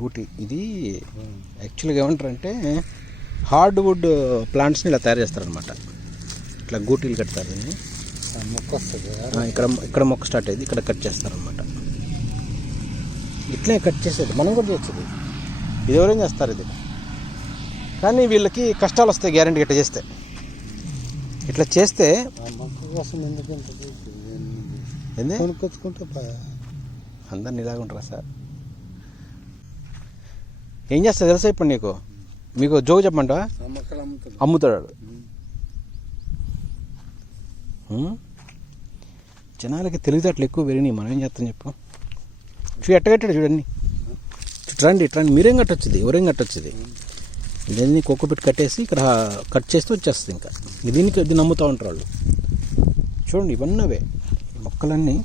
గూటి ఇది యాక్చువల్గా ఏమంటారంటే హార్డ్వుడ్ ప్లాంట్స్ని ఇలా తయారు చేస్తారనమాట. ఇట్లా గూటీలు కడతారు దీన్ని. మొక్క వస్తుంది ఇక్కడ మొక్క స్టార్ట్ అయ్యింది, ఇక్కడ కట్ చేస్తారనమాట. ఇట్లే కట్ చేసేది మనం కూడా చేయొచ్చు. ఇది ఎవరేం చేస్తారు ఇది, కానీ వీళ్ళకి కష్టాలు వస్తాయి గ్యారెంటీ. ఇట్లా చేస్తే ఇట్లా చేస్తే మొక్క కోసం ఎందుకంటే ఏంది కొనుక్కొచ్చుకుంటే అందరిని ఇలాగ ఉంటారా సార్? ఏం చేస్తా తెలుసా ఇప్పుడు నీకు? మీకు జోగు చెప్పమంటావా? అమ్ముతాడు. జనాలకి తెలివితేటలు ఎక్కువ పెరిగినాయి. మనం ఏం చేస్తాం చెప్పు? ఎట్టగట్టాడు చూడండి. రండి ఇట్రండి. మీరేం కట్టొచ్చుది, ఎవరేం కట్టొచ్చుది. ఇదన్నీ కుక్క పెట్టి కట్టేసి ఇక్కడ కట్ చేస్తే వచ్చేస్తుంది. ఇంకా దీన్ని నమ్ముతూ ఉంటారు వాళ్ళు. చూడండి ఇవన్నీ అవే మొక్కలన్నీ.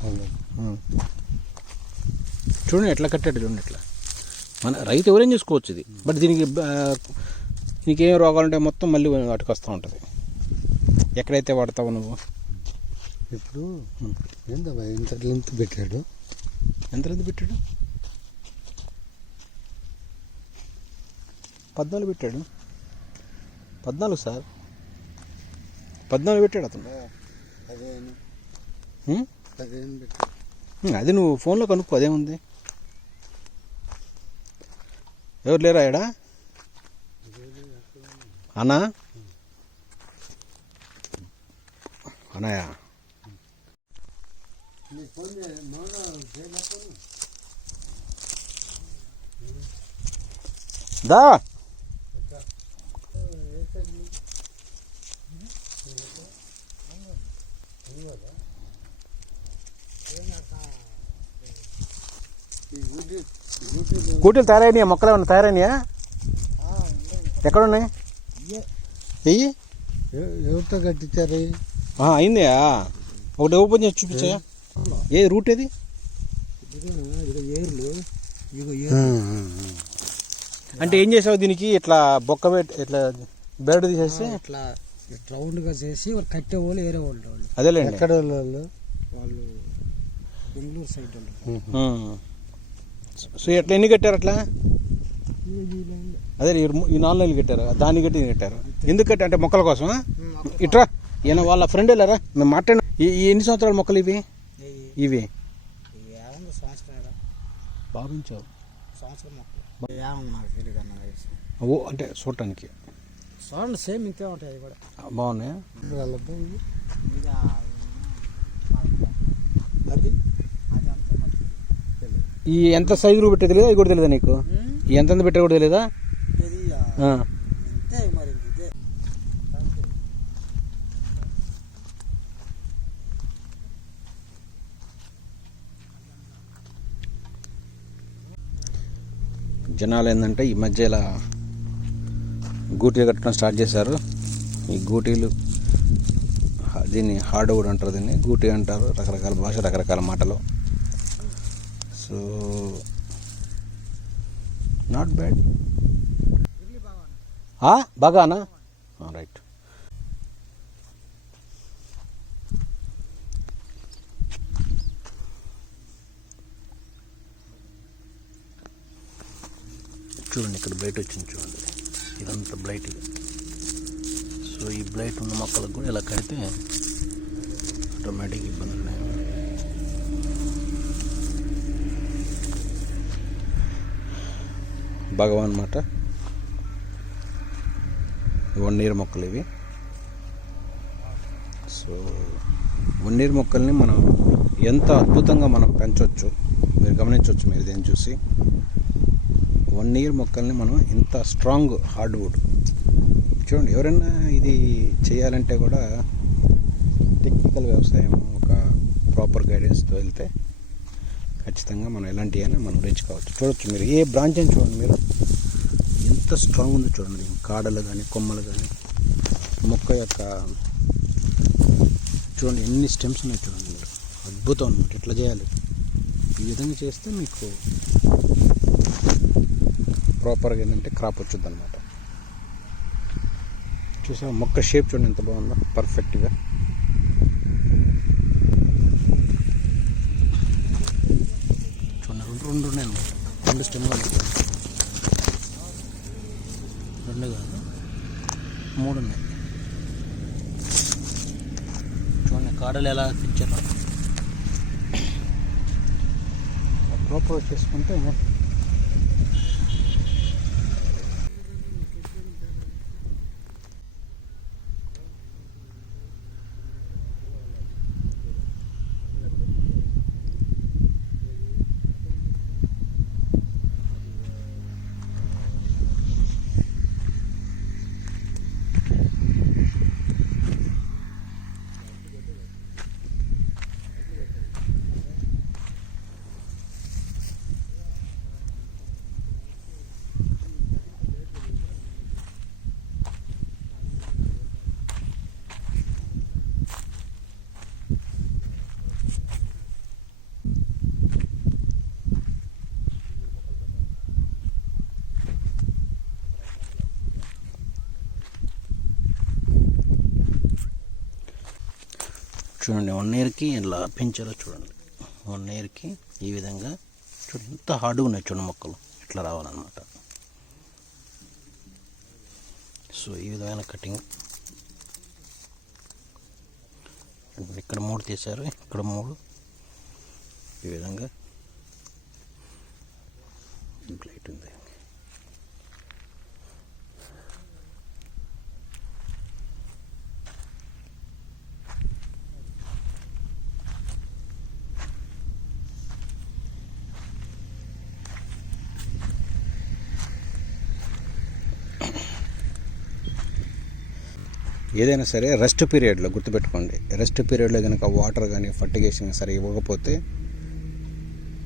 చూడండి ఎట్లా కట్టాడు చూడండి. ఇట్లా మన రైతు ఎవరేం చేసుకోవచ్చు ఇది. బట్ దీనికి ఏం రోగాలు ఉంటాయి మొత్తం మళ్ళీ వాటికి వస్తూ ఉంటుంది. ఎక్కడైతే వాడతావు నువ్వు? ఇప్పుడు ఏందబ్బా ఎంత లెంత్ పెట్టాడు? ఎంత లెంత్ పెట్టాడు? 14 పెట్టాడు. 14 సార్, 14 పెట్టాడు అతను. అది నువ్వు ఫోన్లో కనుక్కో, అదేముంది. ఎవరు లేరా ఇక్కడ? అన్నా అన్నయ్య దా. కూటీలు తయారైనాయా? మొక్కలు ఏమన్నా తయారైనాయా? ఎక్కడున్నాయి? వెయ్యి ఎవరితో కట్టించారు? అయిందా? ఒకటి ఓపెన్ చేసి చూపించా. ఏ రూట్ ఏది? అంటే ఏం చేసావు దీనికి? ఇట్లా బొక్క పెట్టి ఇట్లా బెరడు తీసేసి ఇట్లా రౌండ్గా చేసి వాళ్ళు కట్టే వాళ్ళు వేరే వాళ్ళు. అదేలేండి. ఎక్కడ వాళ్ళు? బెంగళూరు సైడ్ వాళ్ళు. సో ఎట్లా ఎన్ని కట్టారు అట్లా? అదే ఈ 4 నెలలు కట్టారు, దాన్ని కట్టి కట్టారు. ఎందుకు కట్టారు అంటే మొక్కల కోసం. ఇట్రా ఈయన వాళ్ళ ఫ్రెండ్ వెళ్ళారా? మేము మాట్లాడిన ఎన్ని సంవత్సరాల మొక్కలు ఇవి? ఇవి భావించావు ఓ అంటే చూడటానికి సేమ్ ఇంతే ఉంటాయి కూడా. బాగున్నాయా? అది ఈ ఎంత సైజులు పెట్టే తెలియదా? ఇది కూడా తెలియదా నీకు? ఎంత పెట్టే కూడా తెలియదా? జనాలు ఏంటంటే ఈ మధ్య ఇలా గూటీలు కట్టడం స్టార్ట్ చేశారు. ఈ గూటీలు దీన్ని హార్డ్వుడ్ అంటారు, దీన్ని గూటీ అంటారు. రకరకాల భాష, రకరకాల మాటలు. So not bad. బాగానా? రైట్. చూడండి ఇక్కడ బ్లైట్ వచ్చింది చూడండి. ఇదంతా బ్లైట్ ఇది. సో ఈ బ్లైట్ ఉన్న మొక్కలకు కూడా ఇలా కడితే ఆటోమేటిక్ ఇబ్బందులు ఉన్నాయి. భగవాన్ మాట 1 year మొక్కలు ఇవి. సో 1 year మొక్కల్ని మనం ఎంత అద్భుతంగా మనం పెంచవచ్చు మీరు గమనించవచ్చు. మీరు దీన్ని చూసి 1 year మొక్కల్ని మనం ఇంత స్ట్రాంగ్ హార్డ్వుడ్ చూడండి. ఎవరైనా ఇది చేయాలంటే కూడా టెక్నికల్ వ్యవసాయం, ఒక ప్రాపర్ గైడెన్స్తో వెళ్తే ఖచ్చితంగా మనం ఎలాంటివైనా మనం పెంచుకోవచ్చు. చూడొచ్చు మీరు ఏ బ్రాంచ్ అని చూడండి, మీరు ఎంత స్ట్రాంగ్ ఉందో చూడండి. కాడలు కానీ కొమ్మలు కానీ మొక్క యొక్క చూడండి ఎన్ని స్టెమ్స్ ఉన్నాయి చూడండి. మీరు అద్భుతం అన్నమాట. ఇట్లా చేయాలి. ఈ విధంగా చేస్తే మీకు ప్రాపర్గా ఏంటంటే క్రాప్ వచ్చుద్ది అనమాట. చూసా మొక్క షేప్ చూడండి ఎంత బాగుందో పర్ఫెక్ట్గా. చూడండి రెండు ఉన్నాయి అనమాట. 2 స్టెమ్లు ఉన్నాయి. 2 కాదు 3 ఉన్నాయి. చూడండి కాడలు ఎలా తెచ్చారో. ప్రాపర్ చేసుకుంటే చూడండి 1 ఇయర్కి ఇలా పెంచారో చూడండి. 1 ఇయర్కి ఈ విధంగా చూడండి ఎంత హార్డ్గా ఉన్నాయి చూడండి మొక్కలు ఇట్లా రావాలన్నమాట. సో ఈ విధమైన కటింగ్ ఇక్కడ 3 తీశారు, ఇక్కడ 3 ఈ విధంగా లైట్ ఉంది. ఏదైనా సరే రెస్ట్ పీరియడ్లో గుర్తుపెట్టుకోండి. రెస్ట్ పీరియడ్లో కనుక వాటర్ కానీ ఫర్టిగేషన్ సరే ఇవ్వకపోతే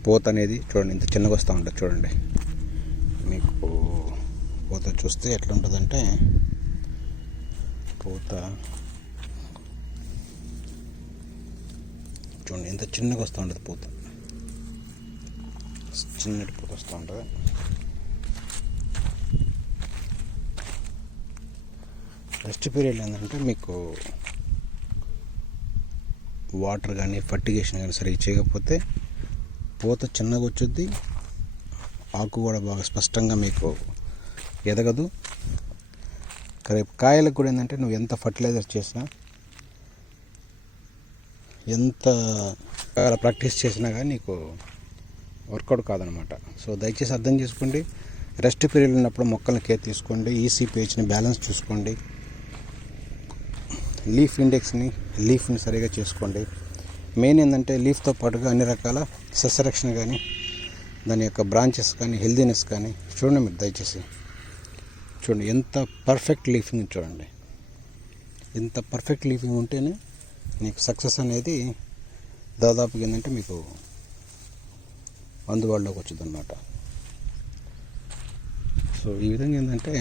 పూత అనేది చూడండి ఇంత చిన్నగా వస్తూ ఉంటుంది. చూడండి మీకు పూత చూస్తే ఎట్లా ఉంటుందంటే పూత చూడండి ఇంత చిన్నగా వస్తూ ఉంటుంది. పూత చిన్నటి పూత వస్తూ ఉంటుంది. రెస్ట్ పీరియడ్ ఏంటంటే మీకు వాటర్ కానీ ఫర్టిగేషన్ కానీ సరిగ్గా చేయకపోతే పూత చిన్నగా వచ్చుద్ది, ఆకు కూడా బాగా స్పష్టంగా మీకు ఎదగదు. రేపు కాయలకు కూడా ఏంటంటే నువ్వు ఎంత ఫర్టిలైజర్ చేసినా ఎంత ప్రాక్టీస్ చేసినా కానీ నీకు వర్కౌట్ కాదనమాట. సో దయచేసి అర్థం చేసుకోండి. రెస్ట్ పీరియడ్ ఉన్నప్పుడు మొక్కలను కేర్ తీసుకోండి. ఈసీ పేజ్ని బ్యాలెన్స్ చూసుకోండి. లీఫ్ ఇండెక్స్ని లీఫ్ని సరిగా చేసుకోండి. మెయిన్ ఏంటంటే లీఫ్తో పాటుగా అన్ని రకాల సస్యరక్షణ కానీ దాని యొక్క బ్రాంచెస్ కానీ హెల్దీనెస్ కానీ చూడండి. మీరు దయచేసి చూడండి ఎంత పర్ఫెక్ట్ లీఫింగ్ చూడండి. ఇంత పర్ఫెక్ట్ లీఫింగ్ ఉంటేనే మీకు సక్సెస్ అనేది దాదాపుగా ఏంటంటే మీకు అందుబాటులోకి వచ్చింది అన్నమాట. సో ఈ విధంగా ఏంటంటే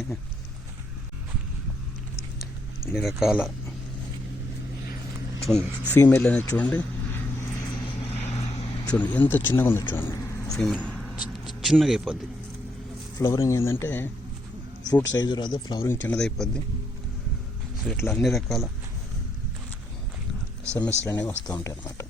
అన్ని రకాల చూడండి ఫీమేల్ అనేది చూడండి ఎంత చిన్నగా ఉందో చూడండి. ఫీమేల్ చిన్నగా అయిపోద్ది. ఫ్లవరింగ్ ఏంటంటే ఫ్రూట్ సైజు రాదు, ఫ్లవరింగ్ చిన్నది అయిపోద్ది. సో ఇట్లా అన్ని రకాల సమస్యలు అనేవి వస్తూ ఉంటాయి అన్నమాట.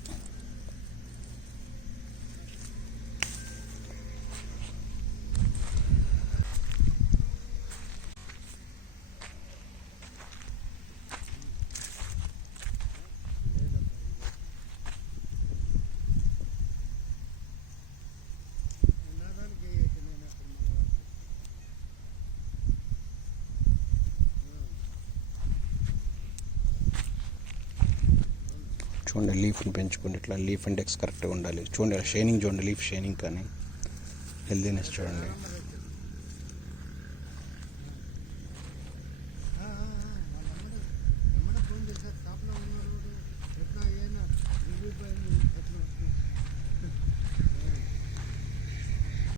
చూడండి లీఫ్ని పెంచుకోండి. ఇట్లా లీఫ్ ఇండెక్స్ కరెక్ట్గా ఉండాలి. చూడండి షైనింగ్ చూడండి, లీఫ్ షైనింగ్ కానీ హెల్దీనెస్ చూడండి.